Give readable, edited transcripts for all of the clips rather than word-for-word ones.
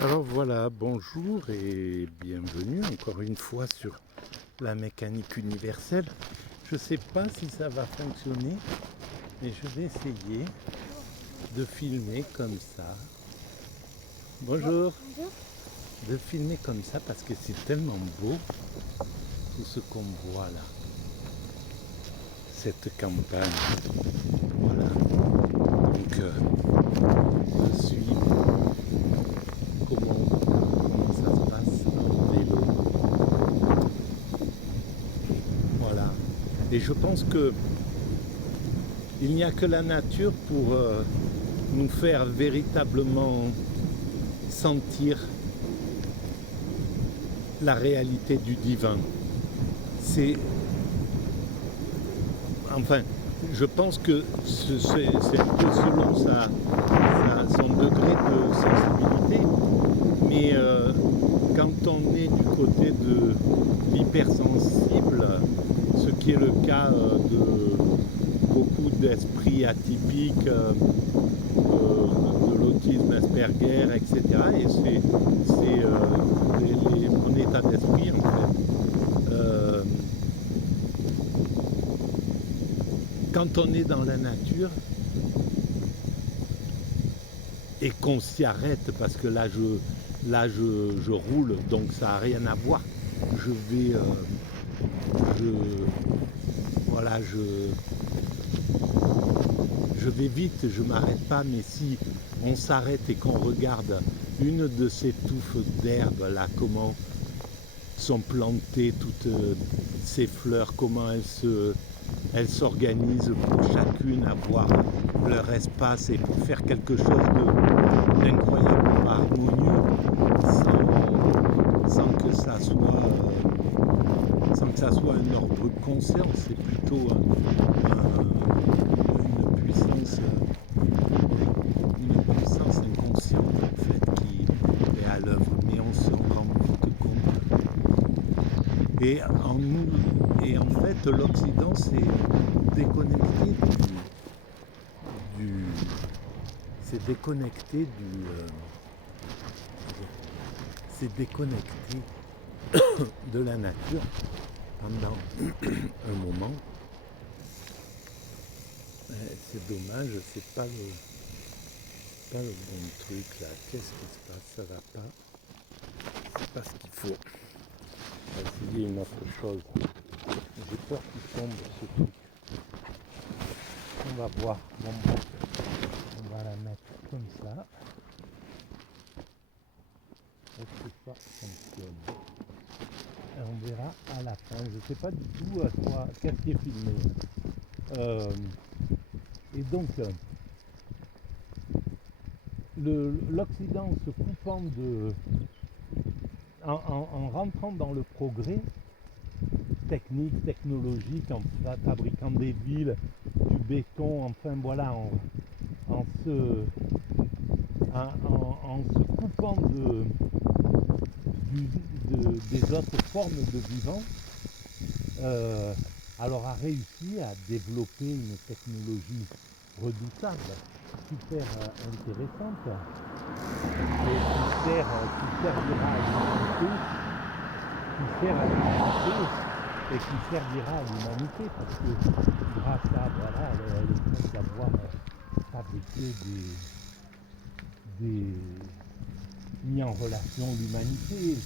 Alors voilà, bonjour et bienvenue encore une fois sur la mécanique universelle. Je ne sais pas si ça va fonctionner, mais je vais essayer de filmer comme ça. Bonjour. Bonjour. De filmer comme ça parce que c'est tellement beau tout ce qu'on voit là. Cette campagne. Voilà. Donc je suis comment ça se passe en vélo. Voilà. Et je pense que il n'y a que la nature pour nous faire véritablement sentir la réalité du divin. C'est, enfin, je pense que c'est un peu selon son degré de sensibilité, mais quand on est du côté de l'hypersensible, ce qui est le cas de beaucoup d'esprits atypiques, de l'autisme Asperger, etc. Et c'est mon état d'esprit en fait. Quand on est dans la nature et qu'on s'y arrête, parce que là je roule, donc ça n'a rien à voir. Je vais, voilà, je vais vite, je ne m'arrête pas, mais si on s'arrête et qu'on regarde une de ces touffes d'herbe là, comment sont plantées toutes ces fleurs, comment elles s'organisent pour chacune avoir leur espace et pour faire quelque chose d'incroyablement harmonieux sans que ça soit un ordre conscient, c'est plutôt une puissance inconsciente en fait qui est à l'œuvre, mais on se rend vite compte. Et en fait, l'Occident s'est déconnecté du s'est déconnecté s'est déconnecté de la nature pendant un moment. C'est dommage, c'est pas le bon truc là. Qu'est-ce qui se passe? Ça va pas. C'est pas ce qu'il faut. On va essayer une autre chose. J'ai peur qu'il tombe ce truc. On va voir. Bon, on va la mettre comme ça. Est-ce que ça fonctionne? Et on verra à la fin. Je ne sais pas du tout qu'est-ce qui est filmé. Et donc, l'Occident se coupant en rentrant dans le progrès technique, technologique, en fabriquant des villes, du béton, enfin voilà, en se coupant des autres formes de vivant, alors a réussi à développer une technologie redoutable, super intéressante, et qui servira à l'humanité, et qui servira à l'humanité, parce que grâce à voilà, le fait d'avoir fabriqué mis en relation l'humanité,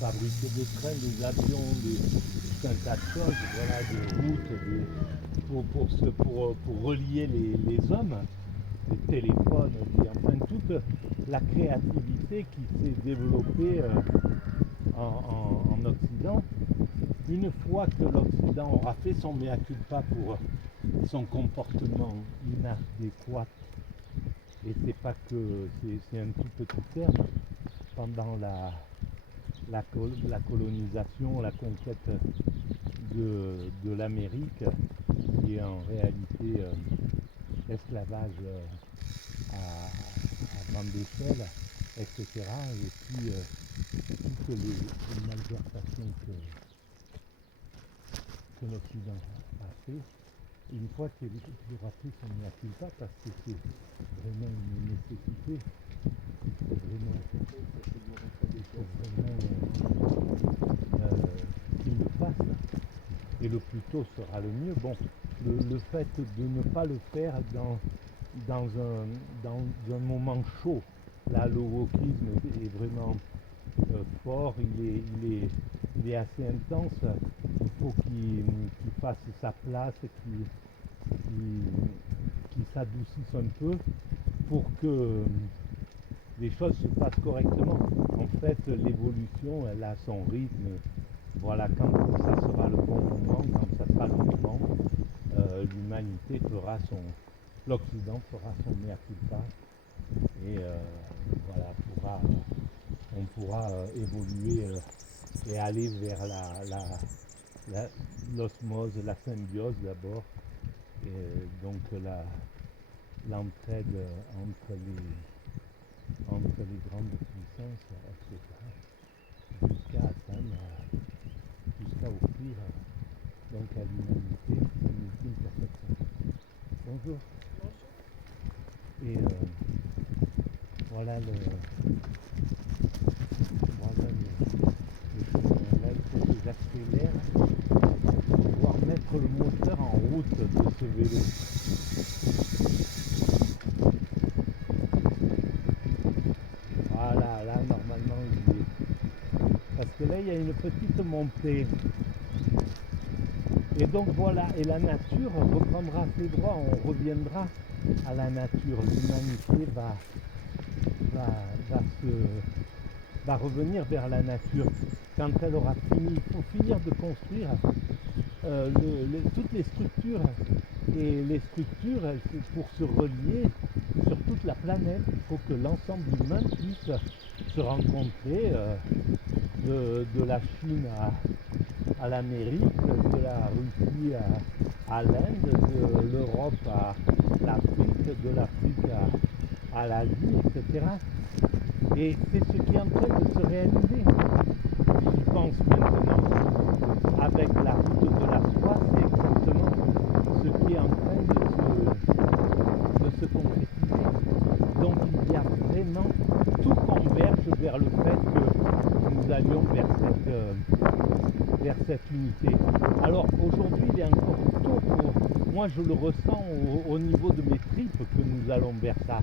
fabriquer des trains, des avions, tout un tas de choses, voilà, des routes, pour relier les hommes, des téléphones, enfin toute la créativité qui s'est développée en Occident. Une fois que l'Occident aura fait son mea culpa pour son comportement inadéquat, et c'est pas que c'est un tout petit terme, pendant la colonisation, la conquête de l'Amérique, qui est en réalité esclavage à grande échelle, etc. Et puis toutes les malversations que l'Occident a fait. Une fois qu'il aura fait son mea culpa, parce que c'est vraiment une nécessité, et le plus tôt sera le mieux. Bon, le fait de ne pas le faire dans un moment chaud, là le wokisme est vraiment fort, il est assez intense, il faut qu'il fasse sa place, qu'il s'adoucisse un peu pour que les choses se passent correctement. En fait, l'évolution, elle a son rythme. Voilà, quand ça sera le bon moment, quand ça sera le moment, l'humanité fera l'Occident fera son mea culpa et voilà, on pourra évoluer et aller vers l'osmose, la symbiose d'abord, et donc l'entraide entre les grandes puissances, etc., jusqu'à offrir donc à l'humanité une ultime perfection. Bonjour. Et voilà voilà le chemin. Là, il faut que j'accélère pour pouvoir mettre le moteur en route de ce vélo. Voilà, là normalement il est. Parce que là il y a une petite montée. Et donc voilà, et la nature reprendra ses droits, on reviendra à la nature. L'humanité va revenir vers la nature quand elle aura fini. Il faut finir de construire toutes les structures. Et les structures, pour se relier sur toute la planète, il faut que l'ensemble humain puisse se rencontrer de la Chine à l'Amérique, de la Russie à l'Inde, de l'Europe à l'Afrique, de l'Afrique à l'Asie, etc. Et c'est ce qui est en train de se réaliser. J'y pense maintenant. Avec la route de la soie, c'est exactement ce qui est en train de se concrétiser. Donc il y a vraiment, tout converge vers le fait que nous allions vers cette unité. Alors aujourd'hui il est encore tôt pour moi, je le ressens au niveau de mes tripes que nous allons vers ça.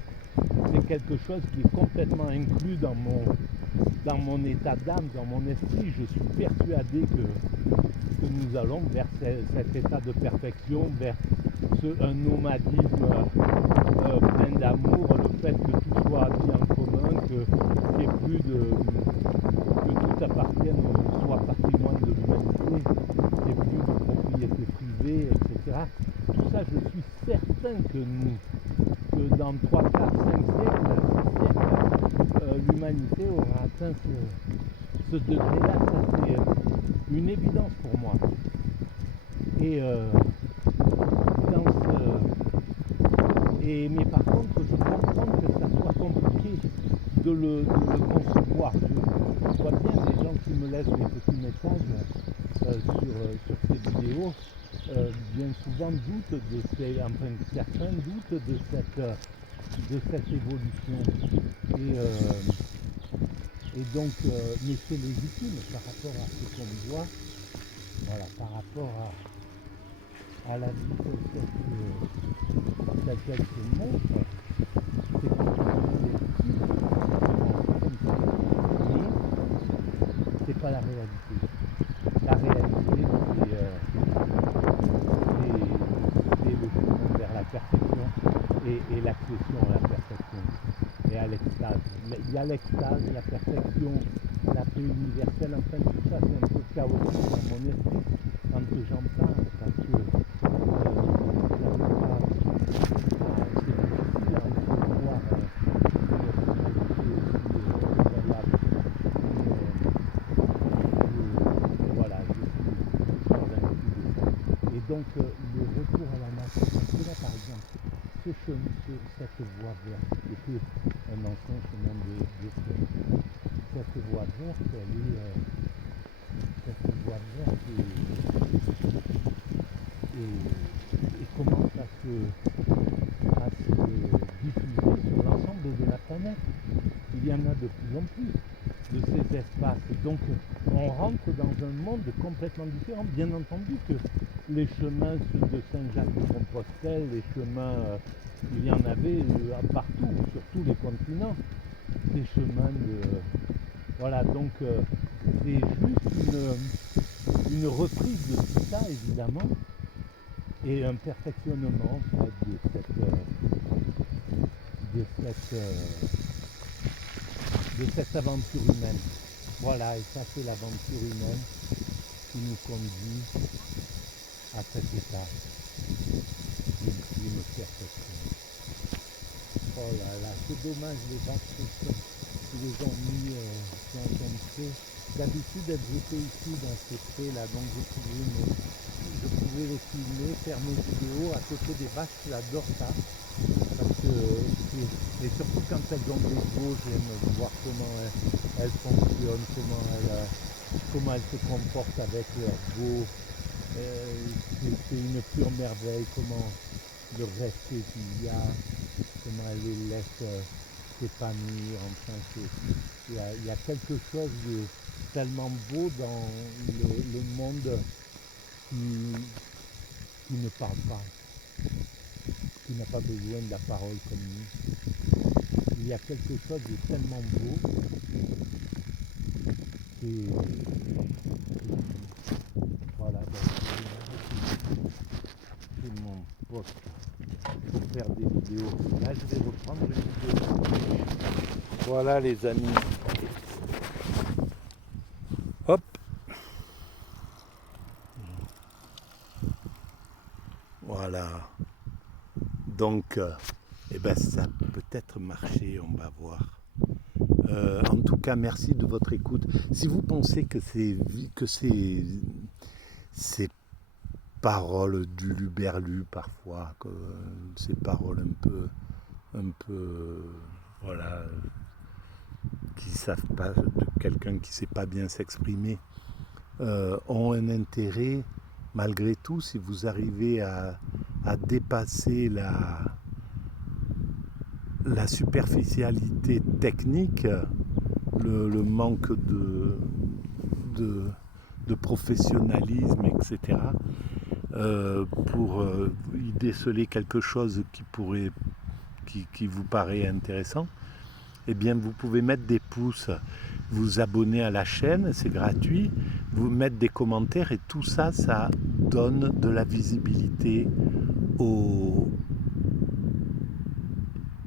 C'est quelque chose qui est complètement inclus dans mon état d'âme, dans mon esprit. Je suis persuadé que nous allons vers cet état de perfection, vers un nomadisme plein d'amour, le fait que tout soit mis en commun, qu'il n'y ait plus que tout appartienne, soit patrimoine de l'humanité, qu'il n'y ait plus de propriété privée, etc. Tout ça, je suis certain que dans 3, 4, 5 siècles, 6 siècles, l'humanité aura atteint ce degré-là. Ça, c'est une évidence pour moi. Et mais par contre, je comprends que ça soit compliqué de le concevoir. Je vois bien des gens qui me laissent des petits messages sur ces vidéos, bien souvent doutent certains doutent de cette évolution. Et donc, mais c'est légitime par rapport à ce qu'on voit, voilà, par rapport à la vie telle qu'elle se montre, c'est complètement légitime, mais c'est pas la réalité. La réalité, c'est le chemin vers la perfection et l'accession à la perfection et à l'extase. Il y a l'extase, la perfection, la paix universelle, enfin tout ça c'est un peu chaotique dans mon esprit quand j'en parle, parce que j'arrive pas, c'est difficile à entrevoir une réalité aussi valable. Voilà, je suis convaincu de ça. Et donc le retour à la nature, parce que là par exemple, cette voie verte qui était un ancien chemin de fer, cette voie verte, cette voie verte et commence à se diffuser sur l'ensemble de la planète. Il y en a de plus en plus. de ces espaces. Donc on rentre dans un monde complètement différent. Bien entendu que les chemins ceux de Saint-Jacques-de-Compostelle, les chemins, il y en avait partout, sur tous les continents, des chemins de... Voilà, donc c'est juste une reprise de tout ça, évidemment, et un perfectionnement en fait, de cette aventure humaine. Voilà, et ça c'est l'aventure humaine qui nous conduit à cet état d'ultime perfection. Oh là là, c'est dommage les vaches qui les ont mis dans un pré. D'habitude elles étaient ici dans ces prés là, donc je pouvais les filmer, faire mes vidéos à côté des vaches, j'adore ça. Parce que, et surtout quand elles ont des veaux, j'aime voir comment elles fonctionnent, comment elles se comportent avec leurs veaux. C'est une pure merveille, comment le respect qu'il y a, comment elles les laissent s'épanouir. Enfin, il y a quelque chose de tellement beau dans le monde qui ne parle pas, qui n'a pas besoin de la parole comme nous. Il y a quelque chose de tellement beau et voilà, c'est mon poste pour faire des vidéos. Là je vais reprendre une vidéo. Voilà les amis. Hop. Voilà. Donc, eh ben ça peut peut-être marcher, on va voir. En tout cas, merci de votre écoute. Si vous pensez que ces paroles du luberlu parfois, que ces paroles un peu, voilà, qui savent pas, de quelqu'un qui sait pas bien s'exprimer, ont un intérêt. Malgré tout, si vous arrivez à dépasser la superficialité technique, le manque de professionnalisme, etc., pour y déceler quelque chose qui vous paraît intéressant, eh bien vous pouvez mettre des pouces, vous abonner à la chaîne, c'est gratuit, vous mettre des commentaires et tout ça, ça donne de la visibilité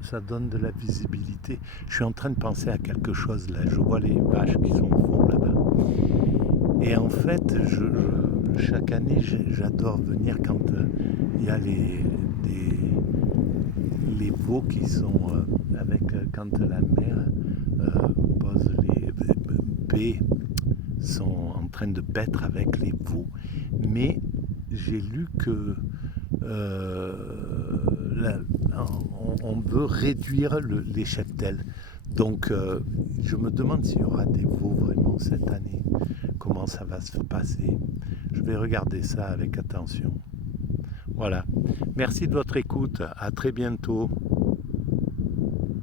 ça donne de la visibilité. Je suis en train de penser à quelque chose là, je vois les vaches qui sont au fond là-bas. Et en fait, chaque année, j'adore venir quand il y a les veaux qui sont quand la mère pose les paix, sont en train de paître avec les veaux. Mais j'ai lu que on veut réduire les cheptels. Donc je me demande s'il y aura des veaux vraiment cette année, comment ça va se passer. Je vais regarder ça avec attention. Voilà. Merci de votre écoute. À très bientôt.